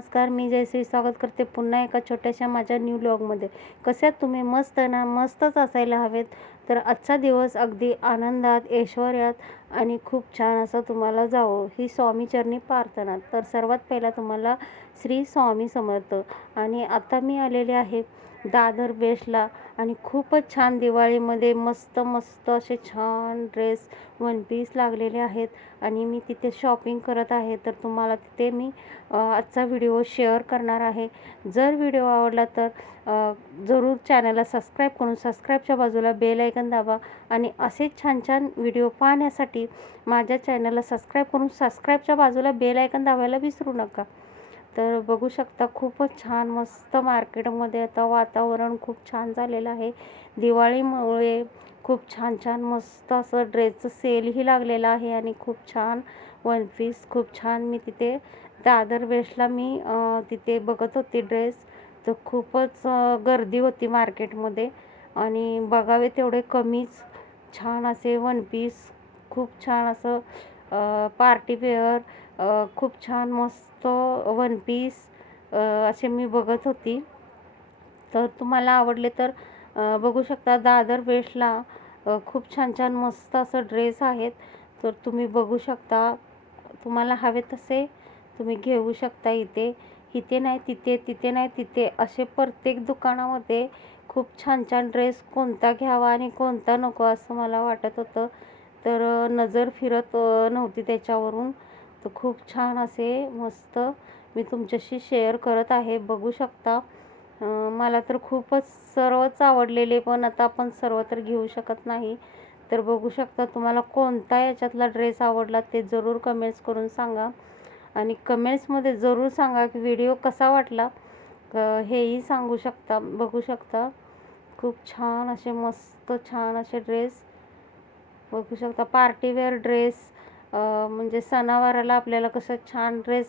नमस्कार, मी जयश्री स्वागत करते पुन्हा एका छोट्याशा माझ्या न्यू व्लॉगमध्ये. कसे आहात तुम्ही? मस्त ना? मस्तच असायला हवेत. तर आजचा दिवस अगदी आनंदात, ऐश्वर्यात आणि खूप छान असं तुम्हाला जावो ही स्वामीचरणी प्रार्थना. तर सर्वात पहिला तुम्हाला श्री स्वामी समर्थ. आणि आता मी आलेले आहे दादर वेस्टला आणि खूपच छान दिवाळीमध्ये मस्त मस्त असे छान ड्रेस वन पीस लागलेले आहेत आणि मी तिथे शॉपिंग करत आहे. तर तुम्हाला तिथे मी आजचा व्हिडिओ शेअर करणार आहे. जर व्हिडिओ आवडला तर जरूर चॅनलला सबस्क्राईब करून सबस्क्राईबच्या बाजूला बेल आयकन दाबा आणि असेच छान छान व्हिडिओ पाहण्यासाठी माझ्या चॅनलला सबस्क्राईब करून सबस्क्राईबच्या बाजूला बेल आयकन दाबायला विसरू नका. तर बघू शकता खूपच छान मस्त मार्केटमध्ये आता वातावरण खूप छान झालेलं आहे. दिवाळीमुळे खूप छान छान मस्त असं ड्रेसचं सेलही लागलेलं आहे आणि खूप छान वन पीस खूप छान मी तिथे दादर वेस्टला मी तिथे बघत होती ड्रेस. तर खूपच गर्दी होती मार्केटमध्ये आणि बघावे तेवढे कमीच छान असे वन पीस खूप छान असं पार्टी वेअर खूप छान मस्त वन पीस असे मी बघत होती. तर तुम्हाला आवडले तर बघू शकता दादर वेस्टला खूप छान छान मस्त असं ड्रेस आहेत. तर तुम्ही बघू शकता, तुम्हाला हवे तसे तुम्ही घेऊ शकता. इथे नाही तिथे, तिथे नाही तिथे असे प्रत्येक दुकानामध्ये खूप छान छान ड्रेस कोणता घ्यावा आणि कोणता नको असं मला वाटत होतं. तर नजर फिरत नव्हती त्याच्यावरून. तर खूप छान असे मस्त मी तुमच्याशी शेअर करत आहे. बघू शकता मला तर खूपच सर्वच आवडलेले, पण आता आपण सर्व तर घेऊ शकत नाही. तर बघू शकता तुम्हाला कोणता याच्यातला ड्रेस आवडला ते जरूर कमेंट्स करून सांगा आणि कमेंट्समध्ये जरूर सांगा की व्हिडिओ कसा वाटला हेही सांगू शकता. बघू शकता खूप छान असे मस्त छान असे ड्रेस बघू शकता. पार्टीवेअर ड्रेस म्हणजे सणावाराला आपल्याला कसं छान ड्रेस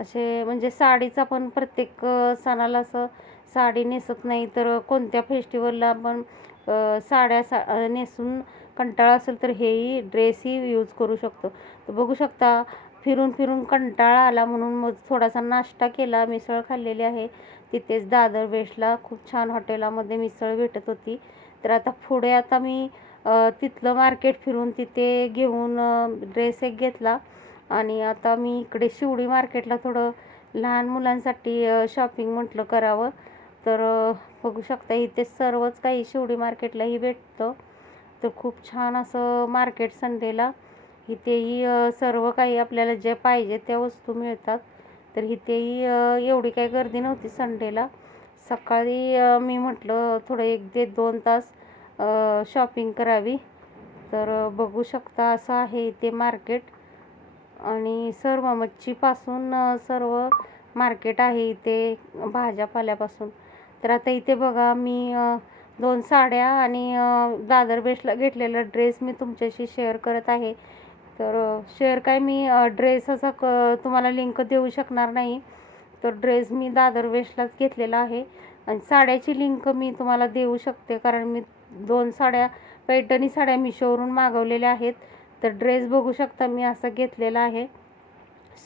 असे म्हणजे साडीचा पण प्रत्येक सणाला असं साडी नेसत नाही, तर कोणत्या फेस्टिवलला आपण साड्या नेसून कंटाळा असेल तर हेही ड्रेसही यूज करू शकतो. तर बघू शकता फिरून फिरून कंटाळा आला म्हणून मग थोडासा नाश्ता केला, मिसळ खाल्लेली आहे तिथेच दादर वेस्टला. खूप छान हॉटेलामध्ये मिसळ भेटत होती. तर आता पुढे आता मी तिथलं मार्केट फिरून तिथे घेऊन ड्रेस एक घेतला आणि आता मी इकडे शिवडी मार्केटला थोडं लहान मुलांसाठी शॉपिंग म्हटलं करावं. तर बघू शकता इथे सर्वच काही शिवडी मार्केटलाही भेटतं. तर खूप छान असं मार्केट संडेला इथेही सर्व काही आपल्याला जे पाहिजे त्या वस्तू मिळतात. तर इथेही एवढी काही गर्दी नव्हती संडेला. सकाळी मी म्हटलं थोडं 1 ते 2 तास शॉपिंग करावी. तर बघू शकता असं आहे इथे मार्केट आणि सर्व मच्छीपासून सर्व मार्केट आहे इथे भाज्यापाल्यापासून. तर आता इथे बघा मी 2 साड्या आणि दादर वेस्टला घेतलेला ड्रेस मी तुमच्याशी शेअर करत आहे. तर शेअर काय मी ड्रेस असा तुम्हाला लिंक देऊ शकणार नाही. तर ड्रेस मी दादर वेस्टलाच घेतलेला आहे आणि साड्याची लिंक मी तुम्हाला देऊ शकते, कारण मी 2 साड्या पैठणी साड्या मिशोवरून मागवलेल्या आहेत. तर ड्रेस बघू शकता मी असा घेतलेला आहे.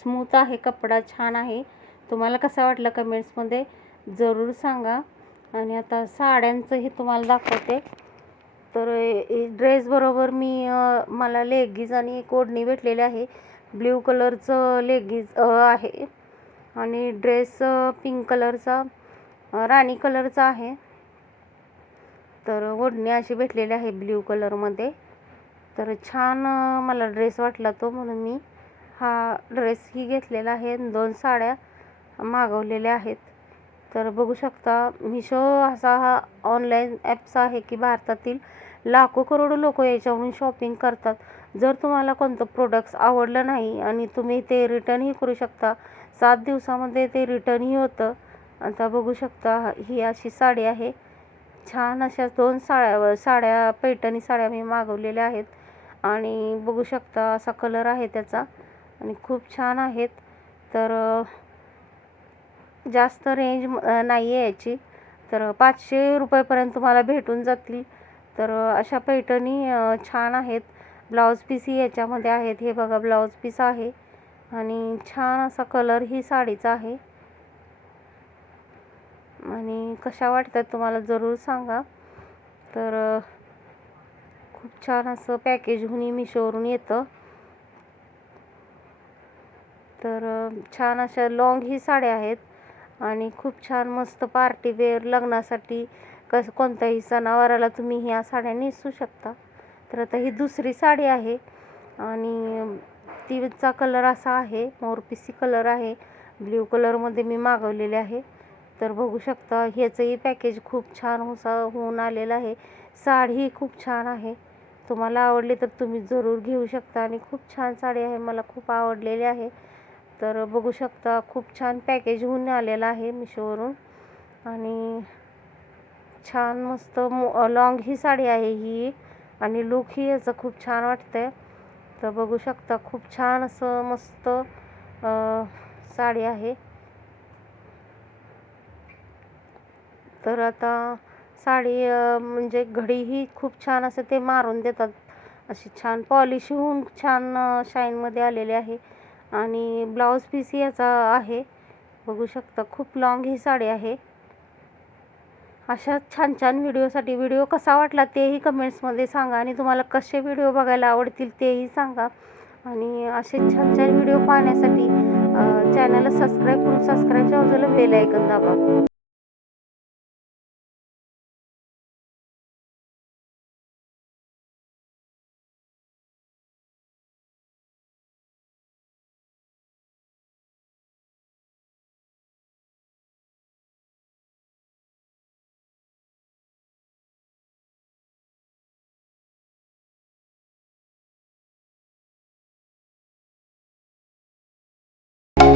स्मूथ आहे, कपडा छान आहे. तुम्हाला कसा वाटला कमेंट्समध्ये जरूर सांगा. आणि आता साड्यांचंही तुम्हाला दाखवते. तर ड्रेसबरोबर मी मला लेगीज आणि एक ओढणी भेटलेली आहे. ब्ल्यू कलरचं लेगीज आहे आणि ड्रेस पिंक कलरचा राणी कलरचा आहे. तर ओढणी अशी भेटलेली आहे ब्ल्यू कलरमध्ये. तर छान मला ड्रेस वाटला तो, म्हणून मी हा ड्रेसही घेतलेला आहे. 2 साड्या मागवलेल्या आहेत. तर बघू शकता मिशो असा हा ऑनलाईन ॲप्स आहे की भारतातील लाखो करोडो लोक याच्यावरून शॉपिंग करतात. जर तुम्हाला कोणतं प्रोडक्ट्स आवडलं नाही आणि तुम्ही ते रिटर्नही करू शकता. 7 दिवसामध्ये ते रिटर्नही होतं. आता बघू शकता ही अशी साडी आहे. छान अशा 2 साड्या पैठणी साड्या मी मागवलेल्या आहेत आणि बघू शकता असा कलर आहे त्याचा आणि खूप छान आहेत. तर जास्त रेंज नाही आहे याची. तर 500 रुपयापर्यंत तुम्हाला भेटून जातील. तर अशा पैठणी छान आहेत. ब्लाऊज पीसही याच्यामध्ये आहेत. हे बघा ब्लाऊज पीस आहे आणि छान असा कलर ही साडीचा आहे. आणि कशा वाटतात तुम्हाला जरूर सांगा. तर खूप छान असं पॅकेजहून मिशोवरून येतं. तर छान अशा लॉंग ही साड्या आहेत आणि खूप छान मस्त पार्टी वेअर लग्नासाठी कोणत्याही सणावाराला तुम्ही ह्या साड्या नेसू शकता. तर आता ही दुसरी साडी आहे आणि तिचा कलर असा आहे, मोरपिसी कलर आहे. ब्ल्यू कलरमध्ये मी मागवलेले आहे. तर बघू शकता ह्याचंही पॅकेज खूप छान होऊन आलेलं आहे. साडीही खूप छान आहे. तुम्हाला आवडली तर तुम्ही जरूर घेऊ शकता आणि खूप छान साडी आहे, मला खूप आवडलेली आहे. तर बघू शकता खूप छान पॅकेज होऊन आलेलं आहे मिशोवरून आणि छान मस्त लॉंग ही साडी आहे ही आणि लुक ही याचं खूप छान वाटतंय. तर बघू शकता खूप छान असं मस्त साडी आहे. तर आता साडी म्हणजे घडीही खूप छान असं ते मारून देतात, अशी छान पॉलिश होऊन छान शाईनमध्ये आलेली आहे आणि ब्लाऊज पीस याचा आहे. बघू शकता खूप लॉंग ही साडी आहे. अशा छान छान व्हिडिओसाठी व्हिडिओ कसा वाटला तेही कमेंट्समध्ये सांगा आणि तुम्हाला कसे व्हिडिओ बघायला आवडतील तेही सांगा. आणि असे छान छान व्हिडिओ पाहण्यासाठी चॅनलला सबस्क्राईब करून सबस्क्राईबच्या बाजूला बेल आयकॉन दाबा.